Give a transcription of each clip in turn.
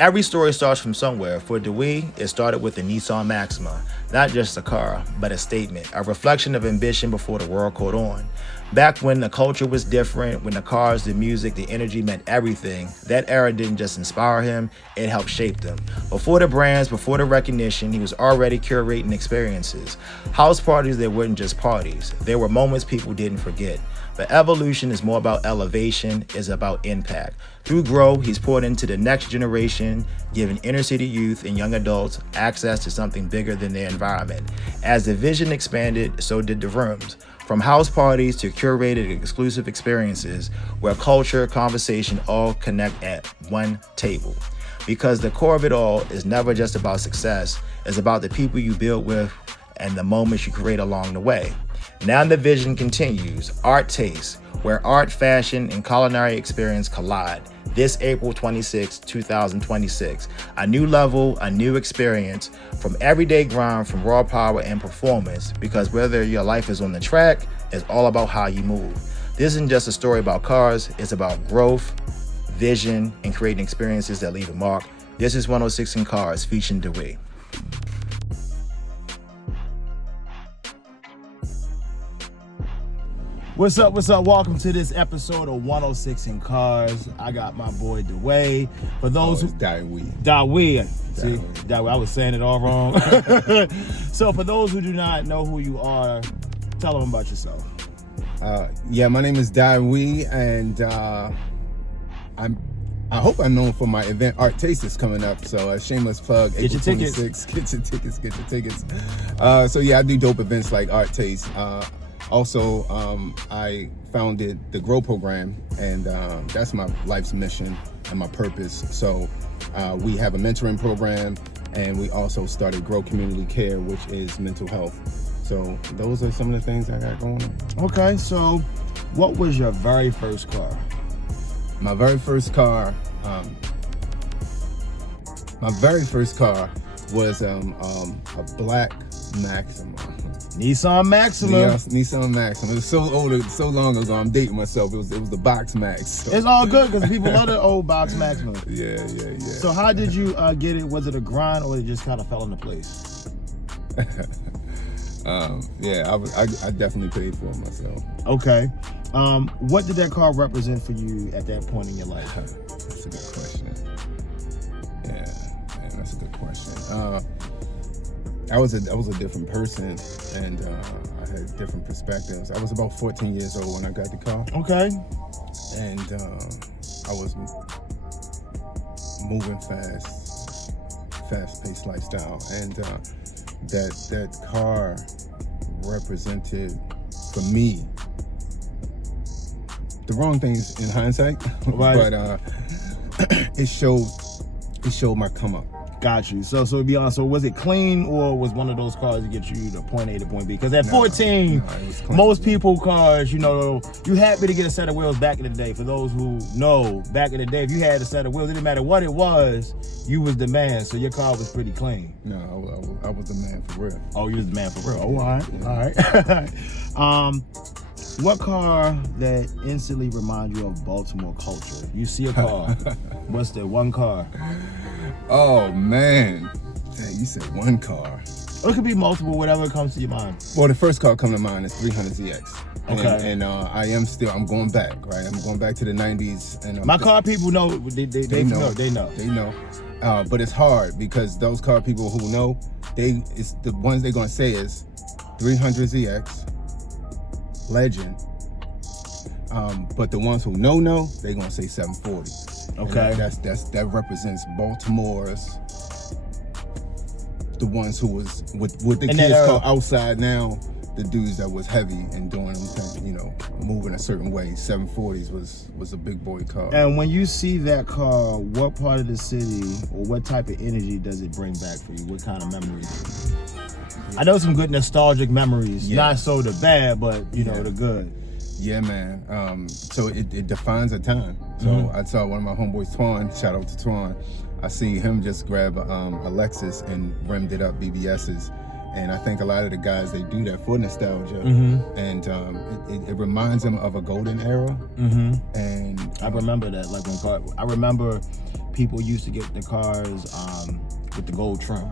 Every story starts from somewhere. For Diwee, it started with the Nissan Maxima. Not just a car, but a statement, a reflection of ambition before the world caught on. Back when the culture was different, when the cars, the music, the energy meant everything, that era didn't just inspire him, it helped shape them. Before the brands, before the recognition, he was already curating experiences. House parties that weren't just parties. They were moments people didn't forget. But evolution is more about elevation, is about impact. Through Grow, he's poured into the next generation, giving inner city youth and young adults access to something bigger than their environment. As the vision expanded, so did the rooms. From house parties to curated exclusive experiences where culture, conversation all connect at one table. Because the core of it all is never just about success, it's about the people you build with and the moments you create along the way. Now the vision continues, Art Taste, where art, fashion, and culinary experience collide. This April 26, 2026. A new level, a new experience, from everyday grind, from raw power and performance, because whether your life is on the track, it's all about how you move. This isn't just a story about cars, it's about growth, vision, and creating experiences that leave a mark. This is 106 in Cars, featuring Diwee. What's up? Welcome to this episode of 106 in Cars. I got my boy Diwee. For those who Diwee. See, Diwee, I was saying it all wrong. So for those who do not know who you are, tell them about yourself. My name is Diwee, and I hope I'm known for my event Art Taste is coming up. So a shameless plug. Get your tickets. Get your tickets. So I do dope events like Art Taste. Also, I founded the Grow program, and that's my life's mission and my purpose. So we have a mentoring program, and we also started Grow Community Care, which is mental health. So those are some of the things I got going on. Okay, so what was your very first car? My very first car was a black Maxima. Nissan Maxima. Yes, Nissan Maxima. It was so old, so long ago. I'm dating myself. It was the box Max. So. It's all good because people love the old box Maxima. Yeah. So how did you get it? Was it a grind or it just kind of fell into place? I definitely paid for it myself. Okay. What did that car represent for you at that point in your life? That's a good question. Yeah, man, that's a good question. I was a different person, and I had different perspectives. I was about 14 years old when I got the car. Okay. And I was moving fast-paced lifestyle, and that car represented for me the wrong things in hindsight, right. But it showed my come up. Got you. So to be honest, so was it clean, or was one of those cars to get you to point A to point B? Because at 14, most people cars, you happy to get a set of wheels back in the day. For those who know, back in the day, if you had a set of wheels, it didn't matter what it was, you was the man. So your car was pretty clean. No, I was the man for real. Oh, you was the man for real. Oh, all right. Yeah. All right. What car that instantly reminds you of Baltimore culture? You see a car. What's the one car? Oh man, hey, you said one car. Or it could be multiple, whatever comes to your mind. Well, the first car coming to mind is 300ZX. Okay. And I'm going back, right? I'm going back to the 90s. And my car people know, they know. But it's hard because those car people who know, it's the ones they're gonna say is 300ZX, Legend. But the ones who know, they're gonna say 740. Okay. And that represents Baltimore's, the ones who was what the kids call outside now, the dudes that was heavy and doing them, moving a certain way. 740s was a big boy car. And when you see that car, what part of the city or what type of energy does it bring back for you? What kind of memories? I know some good nostalgic memories, not so the bad, but the good. Yeah, man. So it defines a time. So I saw one of my homeboys, Twan. Shout out to Twan. I see him just grab a Lexus and rimmed it up BBS's, And I think a lot of the guys, they do that for nostalgia. And it reminds them of a golden era. And I remember that. Like I remember people used to get the cars with the gold trim.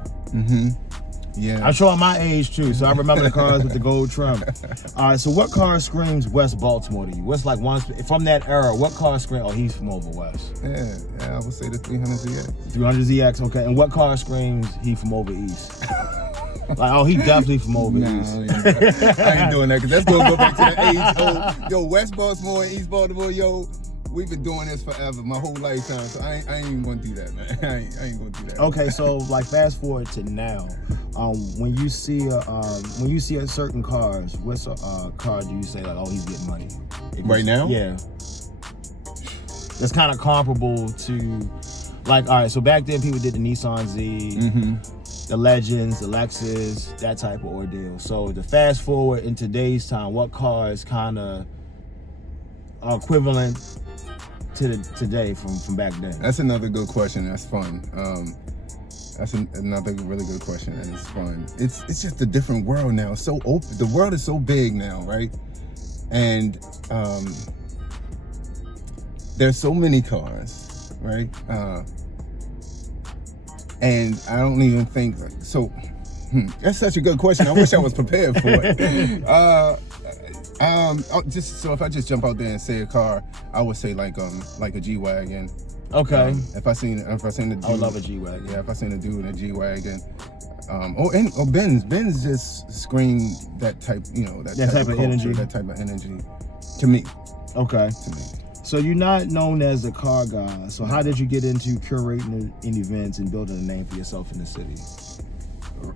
Yeah. I'm showing my age too, so I remember the cars with the gold trim. All right, so what car screams West Baltimore to you? What's like one from that era? What car screams? Oh, he's from over west. Yeah, I would say the 300ZX. 300ZX, okay. And what car screams he from over east? Like, oh, he definitely from over east. I ain't doing that because that's gonna go back to the age. Yo, West Baltimore, East Baltimore, yo. We've been doing this forever, my whole lifetime, so I ain't even gonna do that, man. I ain't gonna do that. Okay, so like fast forward to now, when you see a certain cars, what's a car do you say like, oh, he's getting money? Right now? Yeah. That's kind of comparable to, like, all right. So back then, people did the Nissan Z, the Legends, the Lexus, that type of ordeal. So to fast forward in today's time, what cars kind of are equivalent to today from back then? That's another good question. That's fun. That's another really good question, and it's fun. It's just a different world now. So open. The world is so big now, right? And there's so many cars, right? And I don't even think like so. That's such a good question. I wish I was prepared for it. Just so if I just jump out there and say a car, I would say like a G-Wagon. Okay. If I seen the dude, I would love a G-Wagon. Yeah, if I seen a dude in a G-Wagon. Or Benz. Benz just scream that type, that type of culture, energy. That type of energy to me. Okay. To me. So you're not known as a car guy. So how did you get into curating in events and building a name for yourself in the city?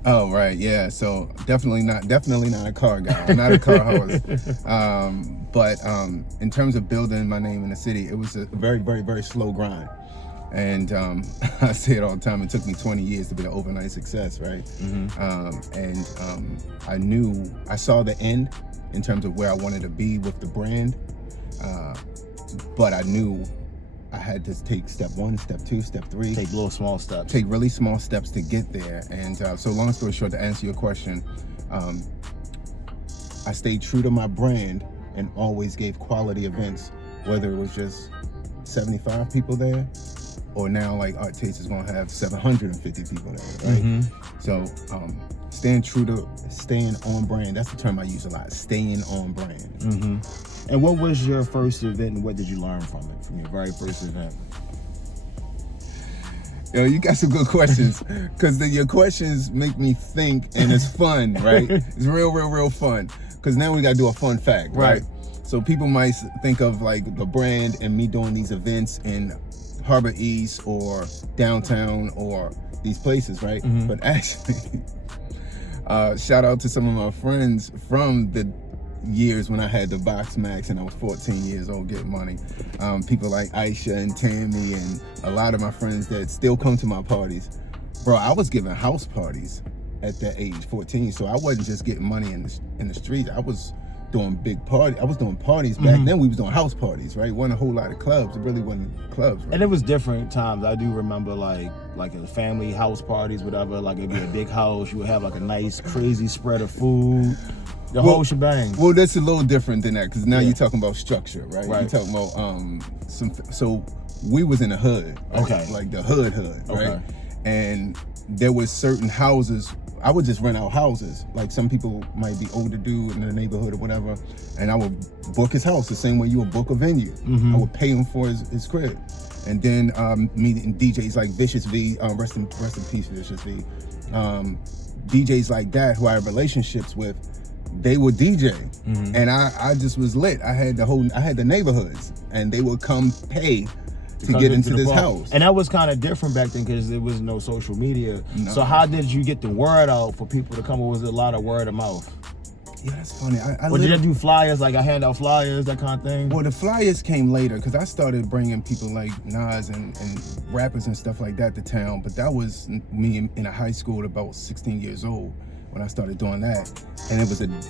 Oh, right, yeah. So definitely not a car guy. I'm not a car host. But in terms of building my name in the city, it was a very, very, very slow grind. And I say it all the time, it took me 20 years to be an overnight success, right? I saw the end in terms of where I wanted to be with the brand. But I knew I had to take step 1, step 2, step 3. Take little small steps. Take really small steps to get there. And so long story short, to answer your question, I stayed true to my brand and always gave quality events, whether it was just 75 people there or now like Art Taste is gonna have 750 people there, right? So staying on brand, that's the term I use a lot, staying on brand. And what was your first event and what did you learn from it, from your very first event? Yo, you got some good questions because your questions make me think and it's fun, right? It's real fun because now we got to do a fun fact, right? So people might think of like the brand and me doing these events in Harbor East or downtown or these places, right? But actually, shout out to some of my friends from the years when I had the Box Max and I was 14 years old getting money. People like Aisha and Tammy and a lot of my friends that still come to my parties. Bro, I was giving house parties at that age, 14. So I wasn't just getting money in the street. I was doing big parties. I was doing parties. Back then we was doing house parties, right? Wasn't a whole lot of clubs. It really wasn't clubs, right? And it was different times. I do remember like a family house parties, whatever. Like it'd be a big house. You would have like a nice crazy spread of food. The whole shebang. Well, that's a little different than that because now you're talking about structure, right? You're talking about so we was in the hood, right? Okay, like the hood, right? Okay. And there was certain houses. I would just rent out houses. Like some people might be older dude in the neighborhood or whatever, and I would book his house the same way you would book a venue. I would pay him for his crib, and then meeting DJs like Vicious V, rest in peace, Vicious V. DJs like that who I have relationships with. They would DJ, and I just was lit. I had the neighborhoods, and they would come pay to get into this house. And that was kind of different back then because there was no social media. No. So how did you get the word out for people to come? Or was it a lot of word of mouth? Yeah, that's funny. Or did you do flyers? Like I hand out flyers, that kind of thing? Well, the flyers came later because I started bringing people like Nas and rappers and stuff like that to town. But that was me in a high school at about 16 years old. when I started doing that, and it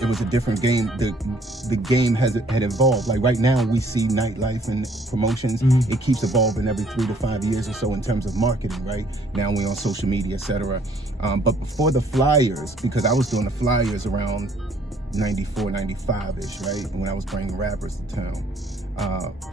was a different game. The game had evolved. Like right now, we see nightlife and promotions. It keeps evolving every 3 to 5 years or so in terms of marketing. Right now, we're on social media, etc. But before the flyers, because I was doing the flyers around 94, 95-ish, right? When I was bringing rappers to town.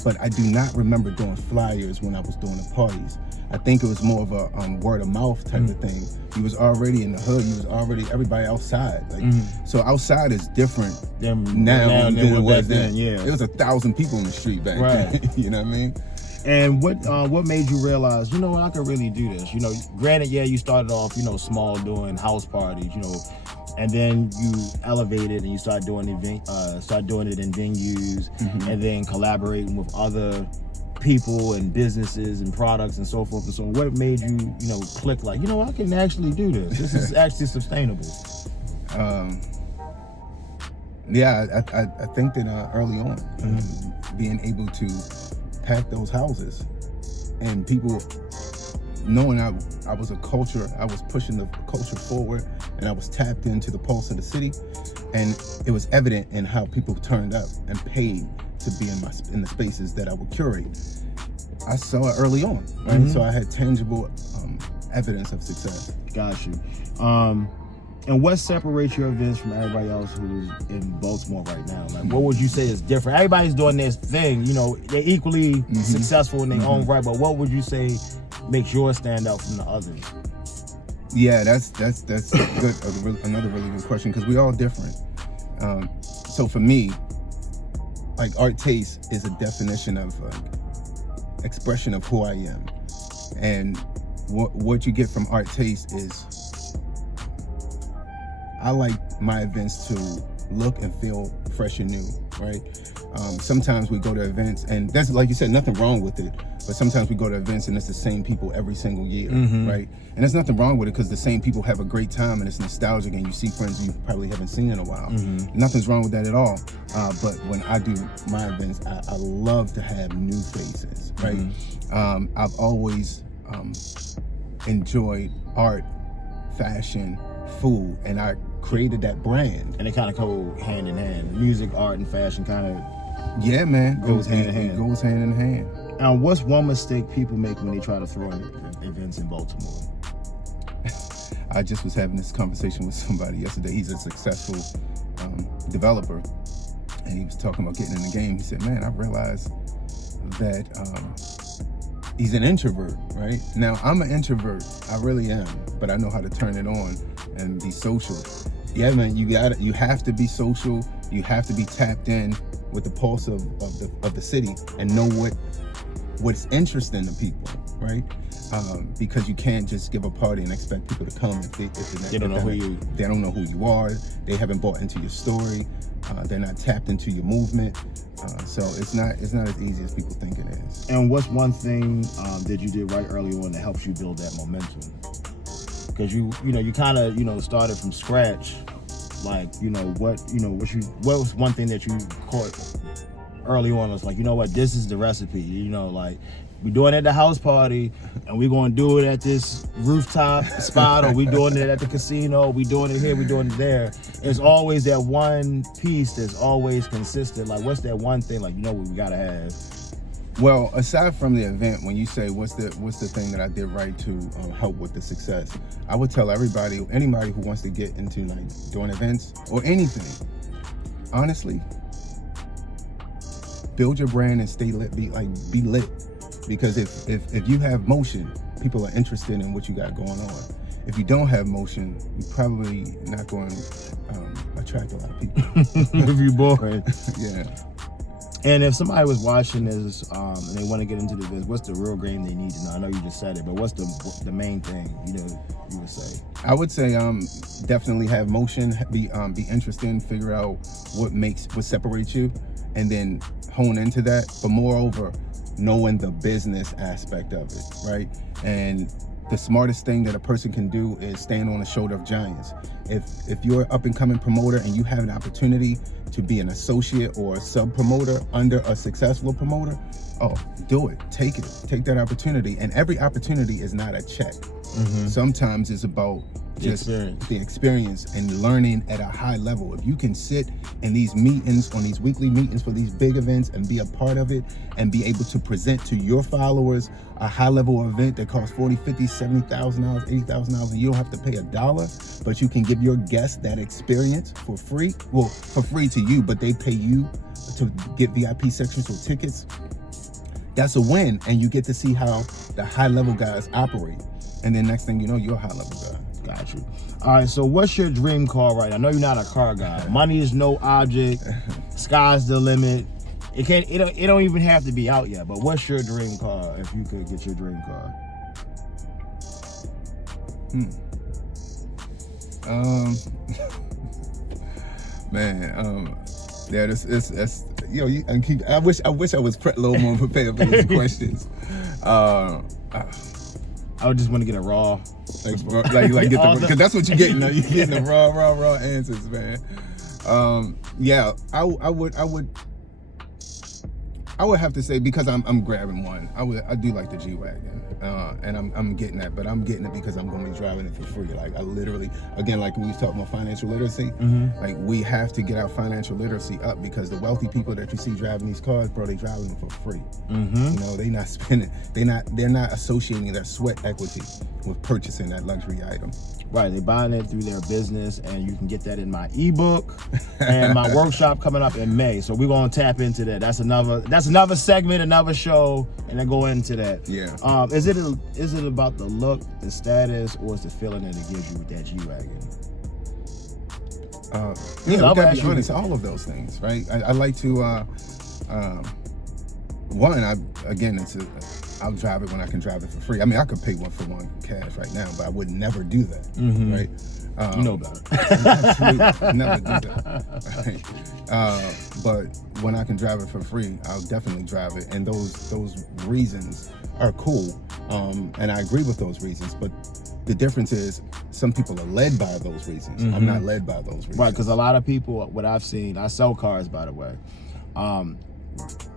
But I do not remember doing flyers when I was doing the parties. I think it was more of a word of mouth type of thing. You was already in the hood. You was already everybody outside. Like so, outside is different now than it was then. Yeah, it was 1,000 people in the street back then. You know what I mean? And what made you realize, you know what, I could really do this? You know, granted, yeah, you started off, you know, small, doing house parties, you know, and then you elevated and you started doing it in venues, and then collaborating with other people and businesses and products and so forth and so on. What made you, you know, click like, you know, I can actually do this. This is actually sustainable. Yeah, I think that early on, being able to pack those houses and people knowing I was a culture, I was pushing the culture forward, and I was tapped into the pulse of the city, and it was evident in how people turned up and paid to be in the spaces that I would curate. I saw it early on, right? So I had tangible evidence of success. Got you. And what separates your events from everybody else who's in Baltimore right now? Like, what would you say is different? Everybody's doing this thing, you know, they're equally successful in their own right, but what would you say makes yours stand out from the others? Yeah, that's good. Another really good question, because we all different. So for me, like, art taste is a definition of expression of who I am, and what you get from art taste is, I like my events to look and feel fresh and new, right? Sometimes we go to events, and that's, like you said, nothing wrong with it, but sometimes we go to events and it's the same people every single year, right? And there's nothing wrong with it, because the same people have a great time and it's nostalgic, and you see friends you probably haven't seen in a while. Nothing's wrong with that at all. But when I do my events, I love to have new faces, right? I've always enjoyed art, fashion, food, and I created that brand. And they kind of go hand in hand. Music, art, and fashion kind of... Yeah, man. Goes hand in hand. It goes hand in hand. Now, what's one mistake people make when they try to throw in events in Baltimore? I just was having this conversation with somebody yesterday. He's a successful developer, and he was talking about getting in the game. He said, man, I realized that he's an introvert, right? Now, I'm an introvert. I really am, but I know how to turn it on and be social. Yeah, man, you have to be social. You have to be tapped in with the pulse of the city and know what's interesting to people, right? Because you can't just give a party and expect people to come if they don't know who you are. They haven't bought into your story. They're not tapped into your movement. So it's not as easy as people think it is. And what's one thing that you did right early on that helps you build that momentum? Because you kind of started from scratch. Like, what was one thing that you caught early on? Was like, you know what, this is the recipe. Like, we're doing it at the house party, and we're going to do it at this rooftop spot, or we doing it at the casino, we doing it here, we doing it there. It's always that one piece that's always consistent. Like, what's that one thing, like, what we got to have? Well, aside from the event, when you say what's the thing that I did right to help with the success, I would tell anybody who wants to get into like doing events or anything, honestly, build your brand and stay lit, be lit. Because if you have motion, people are interested in what you got going on. If you don't have motion, you're probably not going to attract a lot of people. If you're bored. Yeah. And if somebody was watching this and they want to get into the business, what's the real game they need to know? I know you just said it, but what's the main thing you would say? I would say definitely have motion, be interested, figure out what separates you, and then hone into that. But moreover, knowing the business aspect of it, right? And the smartest thing that a person can do is stand on the shoulder of giants. If you're an up-and-coming promoter and you have an opportunity to be an associate or a sub-promoter under a successful promoter, do it. Take that opportunity. And every opportunity is not a check. Sometimes it's about just the experience and learning at a high level. If you can sit in these meetings, on these weekly meetings for these big events and be a part of it and be able to present to your followers a high level event that costs $40, $50, $70,000, $80,000, and you don't have to pay $1, but you can give your guests that experience for free. Well, for free to you, but they pay you to get VIP sections or tickets. That's a win, and you get to see how the high level guys operate. And then next thing you know, you're a high level guy. Got you. All right, so what's your dream car right now? I know you're not a car guy. Money is no object. Sky's the limit. It don't even have to be out yet, but what's your dream car if you could get your dream car? Yeah, it's I wish I was a little more prepared for these questions. I would just want to get a raw. Like get the, because that's what you're getting. You're getting the raw answers, man. Yeah, I would have to say, because I'm grabbing one. I do like the G-Wagon, and I'm getting that, but I'm getting it because I'm going to be driving it for free. Like I literally, again, like when we talk about financial literacy, like we have to get our financial literacy up, because the wealthy people that you see driving these cars, bro, they driving them for free. You know, they not spending, they're not associating their sweat equity with purchasing that luxury item. Right, they're buying it through their business, and you can get that in my ebook and my workshop coming up in May. So we're gonna tap into that. That's another segment, another show, and then go into that. Yeah. Is it about the look, the status, or is the feeling that it gives you with that G-Wagon? We gotta be honest, all of those things, right? I like to I'll drive it when I can drive it for free. I mean, I could pay one for one cash right now, but I would never do that, right? You know better. Absolutely, never do that. Right? But when I can drive it for free, I'll definitely drive it. And those reasons are cool, and I agree with those reasons. But the difference is, some people are led by those reasons. I'm not led by those reasons. Right, because a lot of people, what I've seen, I sell cars, by the way.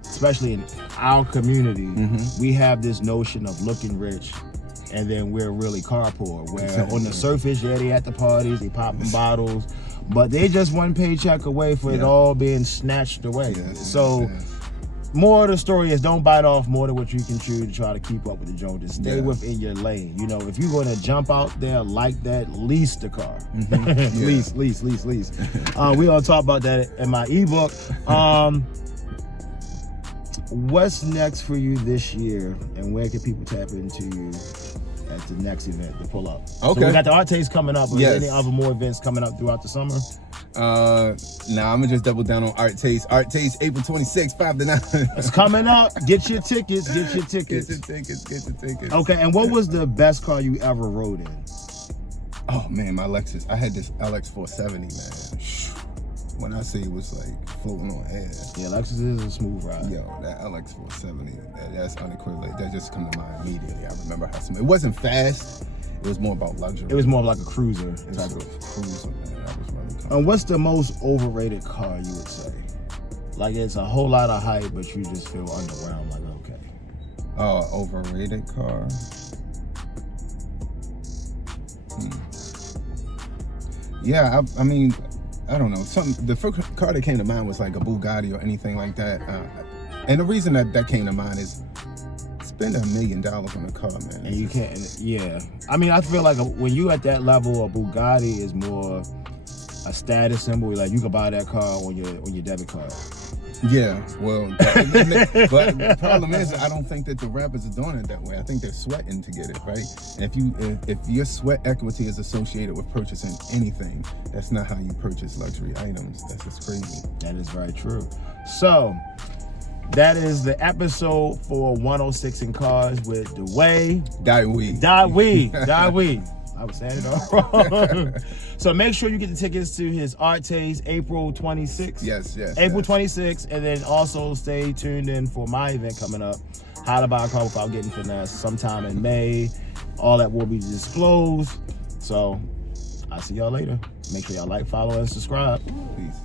Especially in our community, we have this notion of looking rich, and then we're really car poor. Where on the surface, yeah, they at the parties, they popping bottles, but they just one paycheck away for it all being snatched away. More of the story is, don't bite off more than what you can chew to try to keep up with the joint. Just stay within your lane. You know, if you're going to jump out there like that, lease the car. Lease. We're going to talk about that in my ebook. What's next for you this year, and where can people tap into you at the next event to pull up? Okay. So we got the Art Taste coming up. Any other more events coming up throughout the summer? Nah, I'm gonna just double down on Art Taste. Art Taste, April 26th, 5 to 9. It's coming up. Get your tickets. Get your tickets. Okay, and what was the best car you ever rode in? Oh man, my Lexus. I had this LX 470, man. When I say it was like floating on air. Yeah, Lexus is a smooth ride. Yo, that LX 470, that's unequivocal. That just come to mind immediately. I remember how smooth. It wasn't fast. It was more about luxury. It was more like a cruiser. Type of cruiser, man. That was really cool. And what's the most overrated car you would say? Like it's a whole lot of hype, but you just feel underwhelmed. Like, okay. Overrated car. Yeah, I mean, I don't know. The first car that came to mind was like a Bugatti or anything like that. And the reason that came to mind is, spend $1 million on a car, man. And you can't. Yeah. I mean, I feel like when you at that level, a Bugatti is more a status symbol. Like you can buy that car on your debit card. Yeah, well, but the problem is, I don't think that the rappers are doing it that way. I think they're sweating to get it, right? And if your sweat equity is associated with purchasing anything, that's not how you purchase luxury items. That's just crazy. That is very true. So that is the episode for 106 in Cars with Diwee. I was saying it all wrong. So make sure you get the tickets to his Art Taste April 26th. Yes. April 26th, and then also stay tuned in for my event coming up, How to Buy a Car Without Getting Finessed, sometime in May. All that will be disclosed. So I'll see y'all later. Make sure y'all like, follow, and subscribe. Peace.